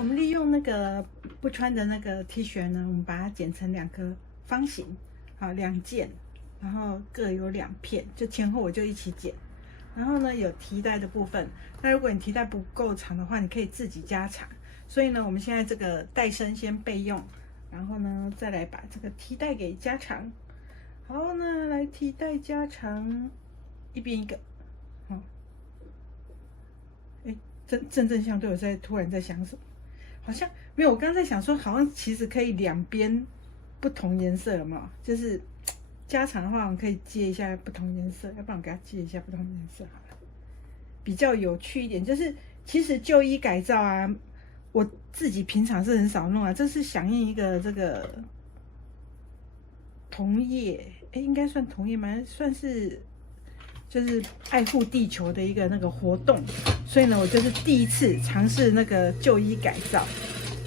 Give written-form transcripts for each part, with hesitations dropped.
我们利用那个不穿的那个 T 恤呢，我们把它剪成2个方形，好2件，然后各有2片，就前后我就一起剪。然后呢，有提带的部分，那如果你提带不够长的话，你可以自己加长。所以呢，我们现在这个带身先备用，然后呢，再来把这个提带给加长。好，那来提带加长，一边一个，好。哎，正相对，我突然在想什么？好像没有，我刚才想说，好像其实可以2边不同颜色，有没有？就是加长的话，我们可以接一下不同颜色，要不然我给它接一下不同颜色好了，比较有趣一点。就是其实旧衣改造啊，我自己平常是很少弄啊，这是响应一个这个同业，哎，应该算同业吗？算是。就是爱护地球的一个那个活动，所以呢，我就是第一次尝试那个旧衣改造。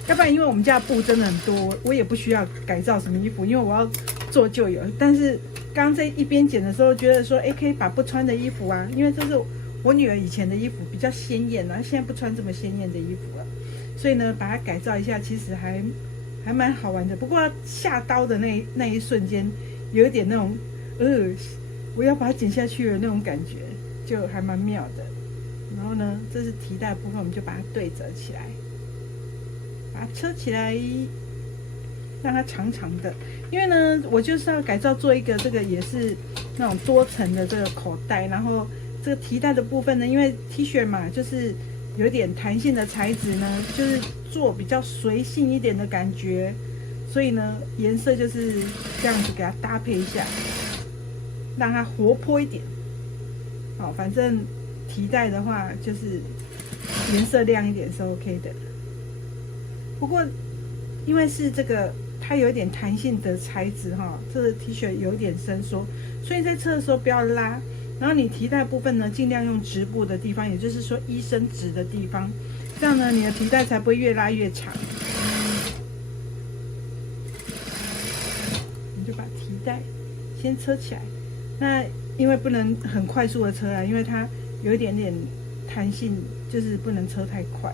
要不然，因为我们家的布真的很多，我也不需要改造什么衣服，因为我要做旧有。但是刚刚在一边剪的时候，觉得说，哎，可以把不穿的衣服啊，因为这是我女儿以前的衣服，比较鲜艳啊，现在不穿这么鲜艳的衣服了，所以呢，把它改造一下，其实还蛮好玩的。不过下刀的那一瞬间，有一点那种我要把它剪下去的那种感觉，就还蛮妙的。然后呢，这是提带的部分，我们就把它对折起来，把它车起来，让它长长的。因为呢，我就是要改造做一个这个也是那种多层的这个口袋。然后这个提带的部分呢，因为 T 恤嘛，就是有点弹性的材质呢，就是做比较随性一点的感觉，所以呢，颜色就是这样子给它搭配一下。让它活泼一点，好，反正提带的话就是颜色亮一点是 OK 的。不过因为是这个它有一点弹性的材质哈，这个 T 恤有点伸缩，所以在测的时候不要拉。然后你提带部分呢，尽量用直部的地方，也就是说衣身直的地方，这样呢你的提带才不会越拉越长。你就把提带先车起来。那因为不能很快速的车啊，因为它有一点点弹性，就是不能车太快。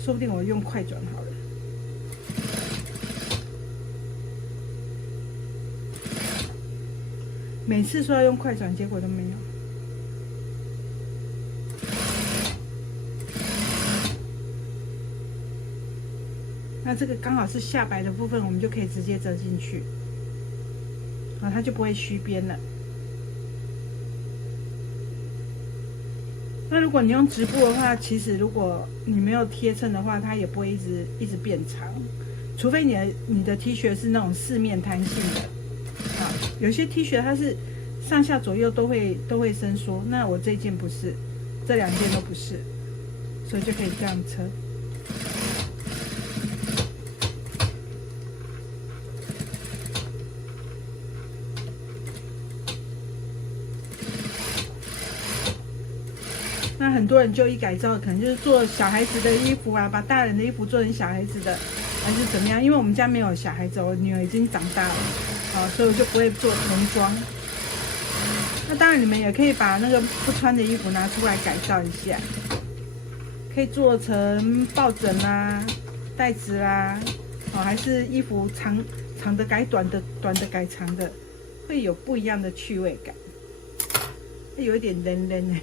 说不定我用快转好了。每次说要用快转，结果都没有。那这个刚好是下摆的部分，我们就可以直接折进去，啊，它就不会虚边了。那如果你用直布的话，其实如果你没有贴衬的话，它也不会一直变长，除非你的 T 恤是那种4面弹性的，啊，有些 T 恤它是上下左右都会伸缩，那我这件不是，这2件都不是，所以就可以这样车。那很多人旧衣改造，可能就是做小孩子的衣服啊，把大人的衣服做成小孩子的，还是怎么样？因为我们家没有小孩子，我女儿已经长大了，好，所以我就不会做童装。那当然，你们也可以把那个不穿的衣服拿出来改造一下，可以做成抱枕啦、袋子啦，哦，还是衣服长的改短的，短的改长的，会有不一样的趣味感。有一点冷冷哎。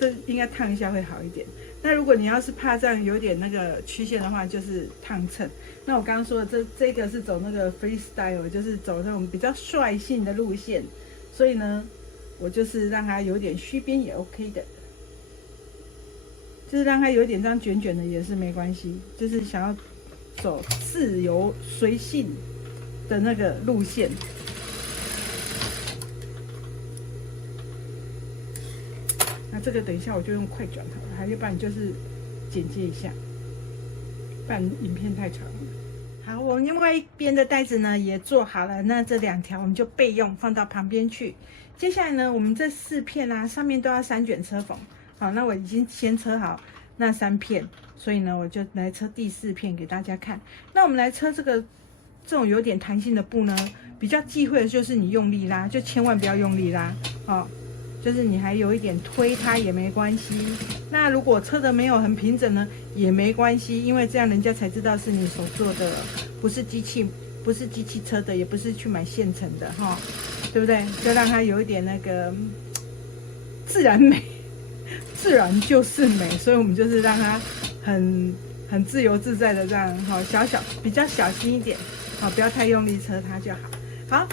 这应该烫一下会好一点。那如果你要是怕这样有点那个曲线的话，就是烫衬。那我刚刚说的这个是走那个 freestyle， 就是走那种比较率性的路线，所以呢，我就是让它有点虚边也 OK 的，就是让它有点这样卷卷的也是没关系，就是想要走自由随性的那个路线。那这个等一下我就用快转好了，还要不然你就是剪接一下，不然影片太长了。好，我们另外一边的带子呢也做好了，那这2条我们就备用放到旁边去。接下来呢，我们这4片啊上面都要3卷车缝。好，那我已经先车好那3片，所以呢我就来车第4片给大家看。那我们来车这种有点弹性的布呢，比较忌讳的就是你用力拉，就千万不要用力拉，哦。就是你还有一点推它也没关系。那如果车的没有很平整呢，也没关系，因为这样人家才知道是你手做的，不是机器车的，也不是去买现成的哈，对不对？就让它有一点那个自然美，自然就是美，所以我们就是让它很自由自在的这样哈，比较小心一点，好，不要太用力车它就好。好，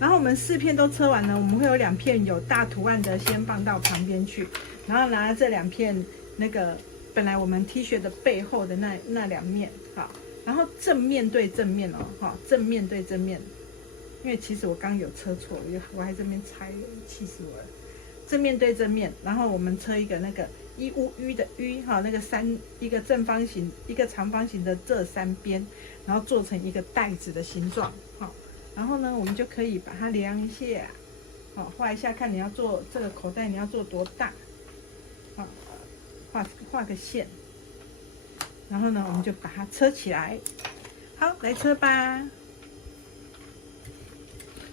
然后我们4片都车完了，我们会有2片有大图案的先放到旁边去，然后拿这2片那个本来我们 T 恤的背后的那2面，好，然后正面对正面哦，哈，正面对正面，因为其实我刚有车错，我还这边猜，气死我了。正面对正面，然后我们车一个那个一乌鱼的鱼哈，那个一个正方形，一个长方形的这3边，然后做成一个袋子的形状，好，然后呢，我们就可以把它量一下，好，画一下，看你要做这个口袋你要做多大，好，画个线，然后呢，我们就把它车起来，好，来车吧。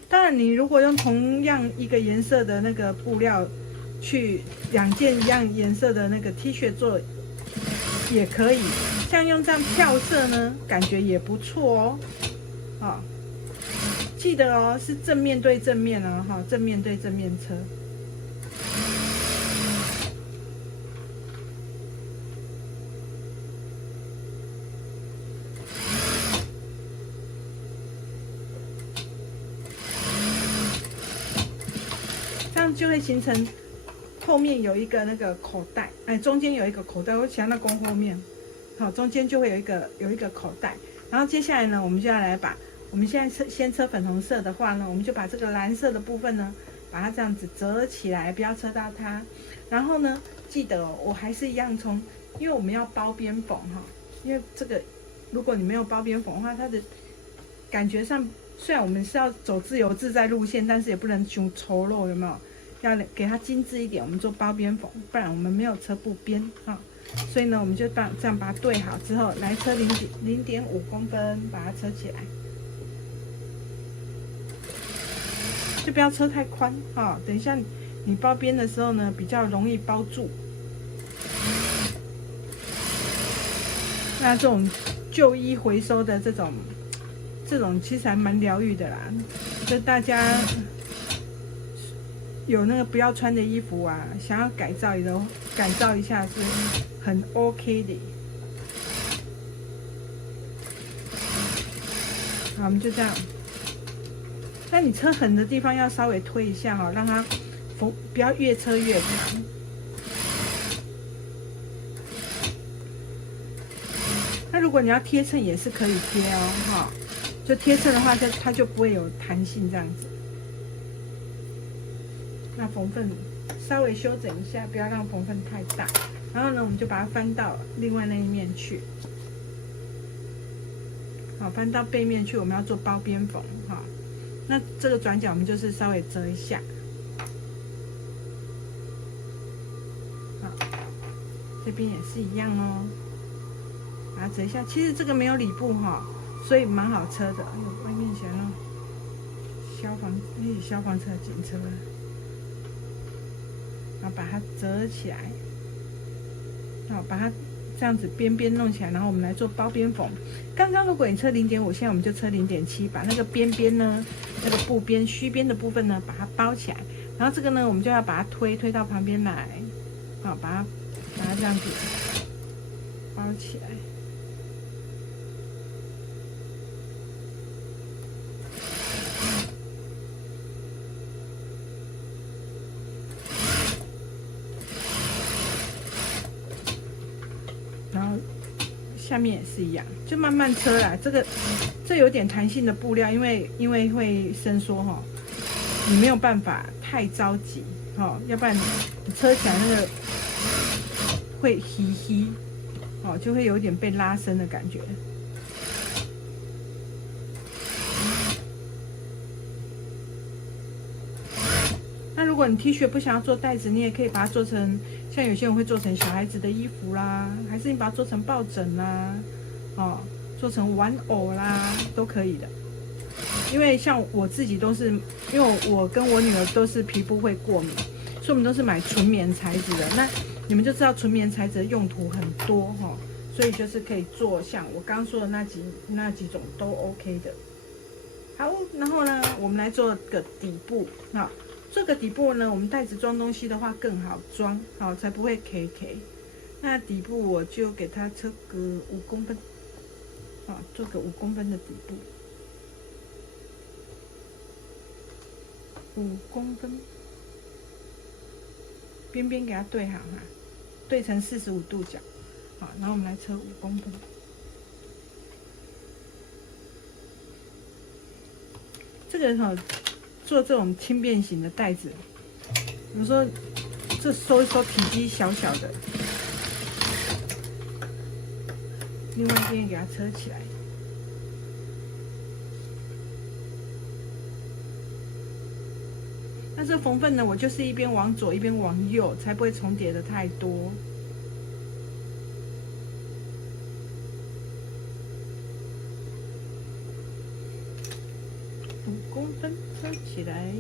当然，你如果用同样一个颜色的那个布料去2件一样颜色的那个 T 恤做也可以，像用这样跳色呢，感觉也不错哦。好，记得哦，是正面对正面哦，哈，正面对正面车。这样就会形成后面有一个那个口袋，哎，中间有一个口袋，我想到弓后面，好，中间就会有一个口袋。然后接下来呢，我们就要来把我们现在先车粉红色的话呢，我们就把这个蓝色的部分呢，把它这样子折起来，不要车到它。然后呢，记得哦，我还是一样因为我们要包边缝哈，因为这个如果你没有包边缝的话，它的感觉上。虽然我们是要走自由自在路线，但是也不能穷丑陋，有没有？要给它精致一点，我们做包边缝，不然我们没有车布边哈。所以呢，我们就这样把它对好之后，来车0.5公分，把它车起来，就不要车太宽哈。等一下你包边的时候呢，比较容易包住。那这种旧衣回收的这种其实还蛮疗愈的啦，就大家有那个不要穿的衣服啊，想要改造一下是很 OK 的。好，我们就这样。那你车痕的地方要稍微推一下哈，让它不要越车越长。那如果你要贴衬也是可以贴哦，哈。就贴衬的话，它就不会有弹性这样子。那缝份稍微修整一下，不要让缝份太大。然后呢，我们就把它翻到另外那一面去。好，翻到背面去，我们要做包边缝哈。那这个转角我们就是稍微折一下。好，这边也是一样哦，把它折一下。其实这个没有里布哈。所以蛮好车的，哎呦，外面想要消防车、警车，然后把它折起来，好，把它这样子边边弄起来，然后我们来做包边缝。刚刚如果你车0.5，现在我们就车0.7，把那个边边呢，那个布边虚边的部分呢，把它包起来。然后这个呢，我们就要把它推到旁边来，好，把它这样子包起来。然后下面也是一样，就慢慢车啦。这有点弹性的布料，因为会伸缩哈，你没有办法太着急哈，要不然你车起来那个会稀稀哦，就会有点被拉伸的感觉。那如果你 T 恤不想要做袋子，你也可以把它做成。像有些人会做成小孩子的衣服啦，还是你把它做成抱枕啦，哦，做成玩偶啦，都可以的。因为像我自己都是，因为我跟我女儿都是皮肤会过敏，所以我们都是买纯棉材质的。那你们就知道纯棉材质的用途很多哈，所以就是可以做像我刚刚说的那几种都 OK 的。好，然后呢，我们来做个底部。好，这个底部呢，我们袋子装东西的话更好装，好才不会 KK。那底部我就给它测个5公分，啊，做个5公分的底部，5公分，边边给它对好哈，对成45度角，好，然后我们来测5公分。这个哈，做这种轻便型的袋子，比如说这收一收体积小小的，另外一边给它车起来。那这缝份呢，我就是一边往左一边往右，才不会重叠的太多。5公分车起来。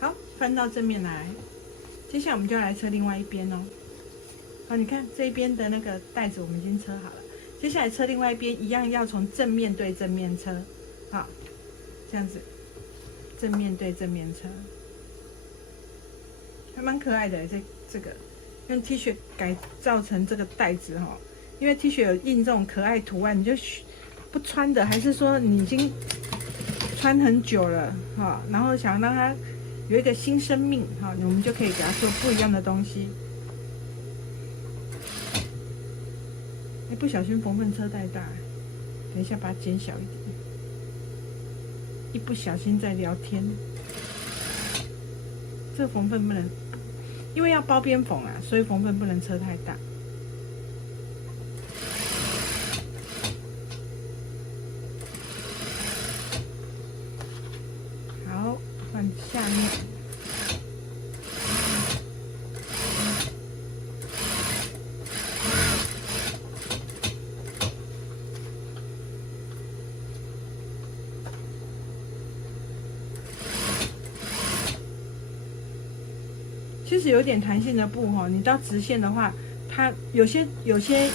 好，翻到正面来。接下来我们就来车另外一边哦。好，你看这边的那个袋子我们已经车好了，接下来车另外一边一样要从正面对正面车，好，这样子，正面对正面车，还蛮可爱的。这个用 T 恤改造成这个袋子哈，因为 T 恤有印这种可爱图案，你就不穿的，还是说你已经穿很久了哈，然后想让它有一个新生命哈，我们就可以给它做不一样的东西。不小心缝份车太大，等一下把它减小一点。一不小心在聊天，这个缝份不能，因为要包边缝啊，所以缝份不能车太大。好，换下面。其实有点弹性的布哈，你到直线的话，它有些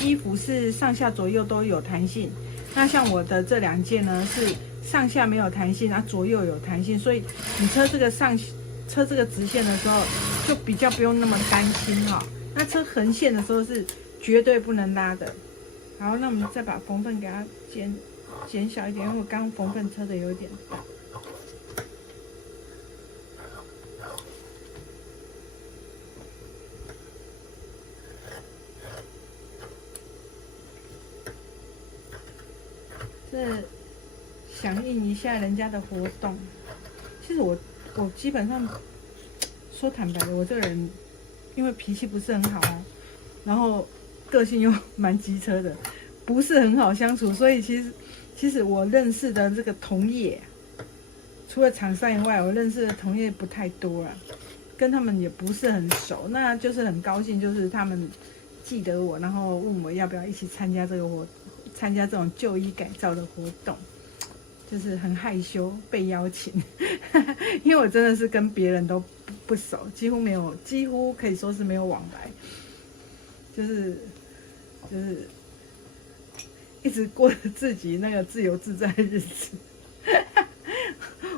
衣服是上下左右都有弹性，那像我的这2件呢是上下没有弹性，然后左右有弹性，所以你车这个直线的时候就比较不用那么担心哈。那车横线的时候是绝对不能拉的。好，那我们再把缝份给它减小一点，因为我刚缝份车的有点大。这响应一下人家的活动。其实我基本上说坦白的，我这个人因为脾气不是很好啊，然后个性又蛮机车的，不是很好相处，所以其实我认识的这个同业，除了厂商以外，我认识的同业不太多了，跟他们也不是很熟。那就是很高兴，就是他们记得我，然后问我要不要一起参加这种旧衣改造的活动，就是很害羞被邀请，因为我真的是跟别人都不熟，几乎可以说是没有往来，就是一直过着自己那个自由自在的日子。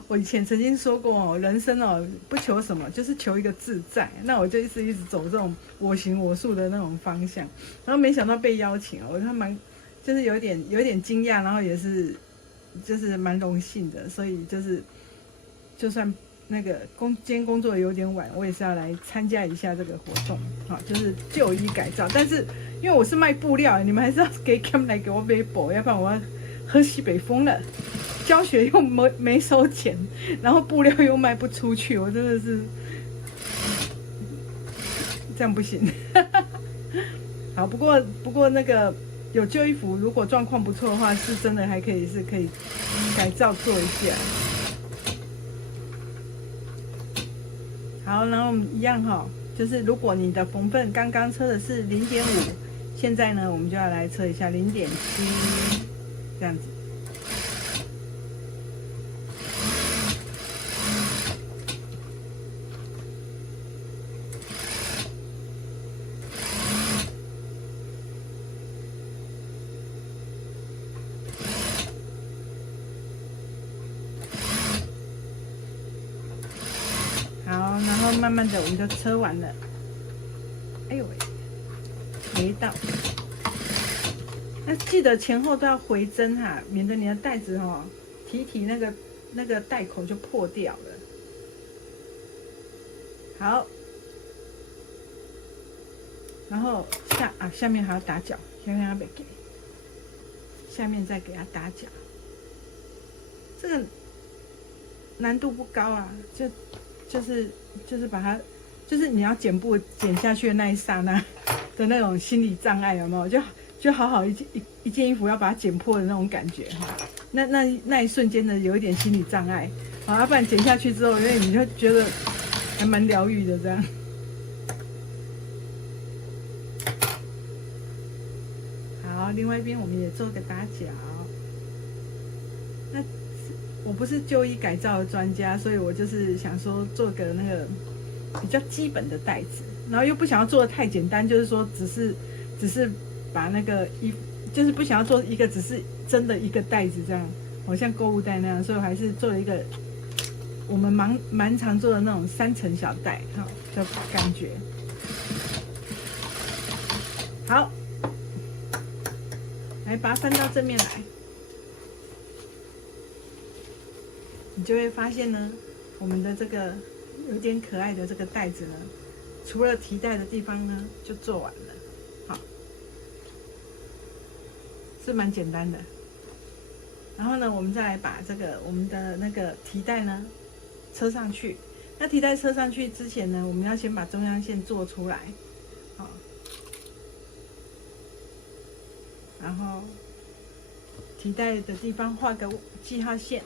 我以前曾经说过哦，人生哦不求什么，就是求一个自在。那我就一直走这种我行我素的那种方向，然后没想到被邀请哦，我还就是有点惊讶，然后也是就是蛮荣幸的，所以就算那个今天工作有点晚，我也是要来参加一下这个活动，好，就是旧衣改造。但是因为我是卖布料，你们还是要给 Cam 来给我买布，要不然我要喝西北风了。教学又没收钱，然后布料又卖不出去，我真的是这样不行。好，不过那个有旧衣服，如果状况不错的话，是真的还可以改造做一下。好，然后我们一样哈，就是如果你的缝份刚刚车的是0.5，现在呢，我们就要来测一下0.7，这样子。好，然后慢慢的我们就车完了。哎呦喂，没到。那记得前后都要回针哈，免得你的带子哦，提那个带口就破掉了。好，然后下面还要打脚，下面要给，下面再给它打脚。这个难度不高啊，就是把它，就是你要剪布剪下去的那一刹那的那种心理障碍，有没有？就好好一件衣服要把它剪破的那种感觉哈，那一瞬间呢，有一点心理障碍，好，要不然剪下去之后，因为你就觉得还蛮疗愈的这样。好，另外一边我们也做个打脚。那我不是旧衣改造的专家，所以我就是想说做个那个比较基本的带子，然后又不想要做的太简单，就是说只是把那个衣服，就是不想要做一个只是真的一个袋子这样，好像购物袋那样，所以我还是做了一个我们蛮常做的那种3层小袋，好的感觉。好，来把它翻到正面来，你就会发现呢，我们的这个有点可爱的这个袋子呢，除了提袋的地方呢，就做完了。好，是蛮简单的。然后呢，我们再来把这个我们的那个提袋呢车上去。那提袋车上去之前呢，我们要先把中央线做出来，好，然后提袋的地方画个记号线。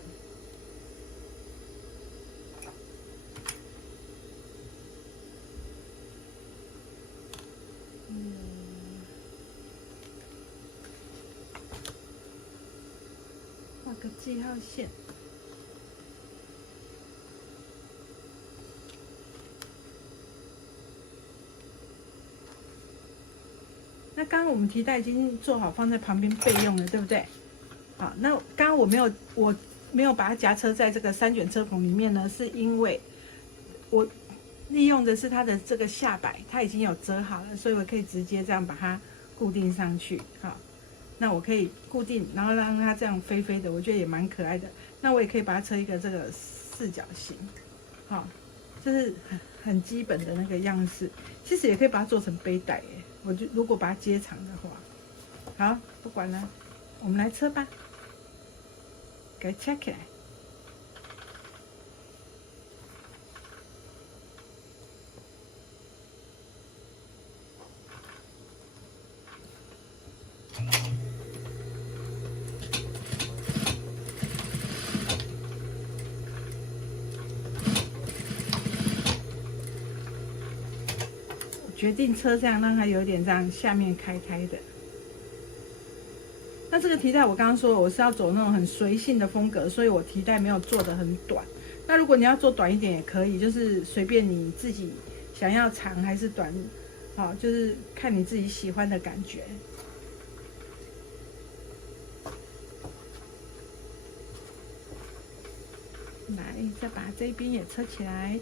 画个记号线。那刚刚我们提袋已经做好，放在旁边备用了，对不对？好，那刚刚我没有把它夹车在这个3卷车棚里面呢，是因为我利用的是它的这个下摆，它已经有折好了，所以我可以直接这样把它固定上去。好，那我可以固定，然后让它这样飞飞的，我觉得也蛮可爱的。那我也可以把它车一个这个4角形，好，就是很基本的那个样式。其实也可以把它做成背带耶。我就如果把它接长的话，好，不管了，我们来车吧，给它切起来。决定车这样让它有点这样下面开开的。那这个提袋我刚刚说我是要走那种很随性的风格，所以我提袋没有做的很短。那如果你要做短一点也可以，就是随便你自己想要长还是短，好，就是看你自己喜欢的感觉。来，再把这边也车起来。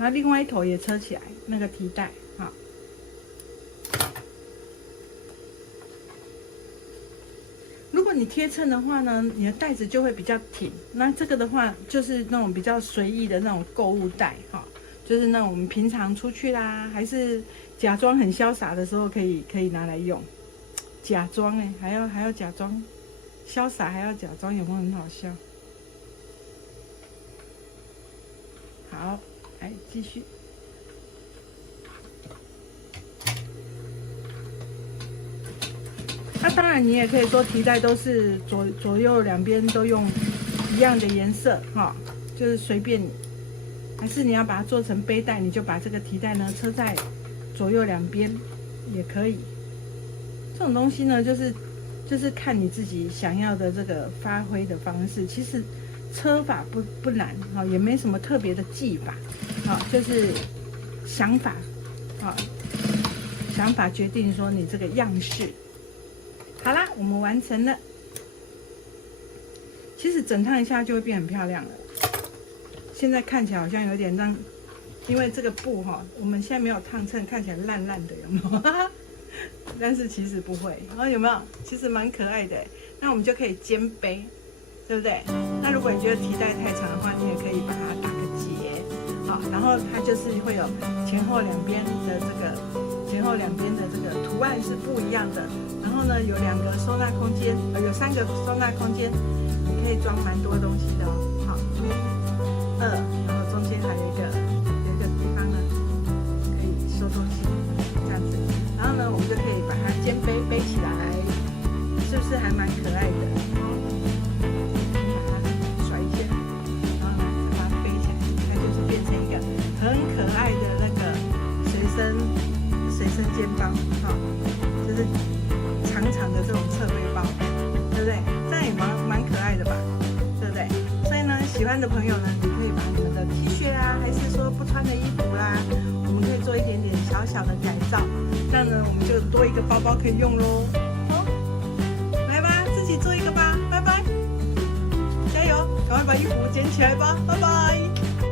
然后另外一头也车起来，那个提袋，好。如果你贴衬的话呢，你的袋子就会比较挺。那这个的话，就是那种比较随意的那种购物袋，哈，就是那种我们平常出去啦，还是假装很潇洒的时候，可以拿来用。假装哎，还要假装潇洒，还要假装，有没有很好笑？好。来继续，那当然，你也可以说提袋都是左右两边都用一样的颜色哈，就是随便你。还是你要把它做成背带，你就把这个提袋呢车在左右两边也可以。这种东西呢，就是看你自己想要的这个发挥的方式。其实车法不难哈，也没什么特别的技法，啊，就是想法啊，想法决定说你这个样式。好啦，我们完成了。其实整烫一下就会变很漂亮了。现在看起来好像有点让，因为这个布哈，我们现在没有烫衬，看起来烂烂的，有没有？但是其实不会，然后有没有？其实蛮可爱的。那我们就可以肩背，对不对？那如果你觉得提带太长的话，你也可以把它打个结，好，然后它就是会有前后两边的这个图案是不一样的。然后呢，有2个收纳空间，有3个收纳空间，你可以装蛮多东西的哦。好，1、2，然后中间还有一个地方呢，可以收东西，这样子。然后呢，我们就可以把它肩背起来，是不是还蛮可爱的？把它甩一圈，然后呢，再把它背起来，它就是变成一个很可爱的那个随身肩包，哈，就是长长的这种侧背包，对不对？这样也蛮可爱的吧，对不对？所以呢，喜欢的朋友呢，你可以把你们的 T 恤啊，还是说不穿的衣服啦，我们可以做一点点小小的改造，这样呢，我们就多一个包包可以用咯。好，来吧，自己做一个吧，拜拜，加油，赶快把衣服捡起来吧，拜拜。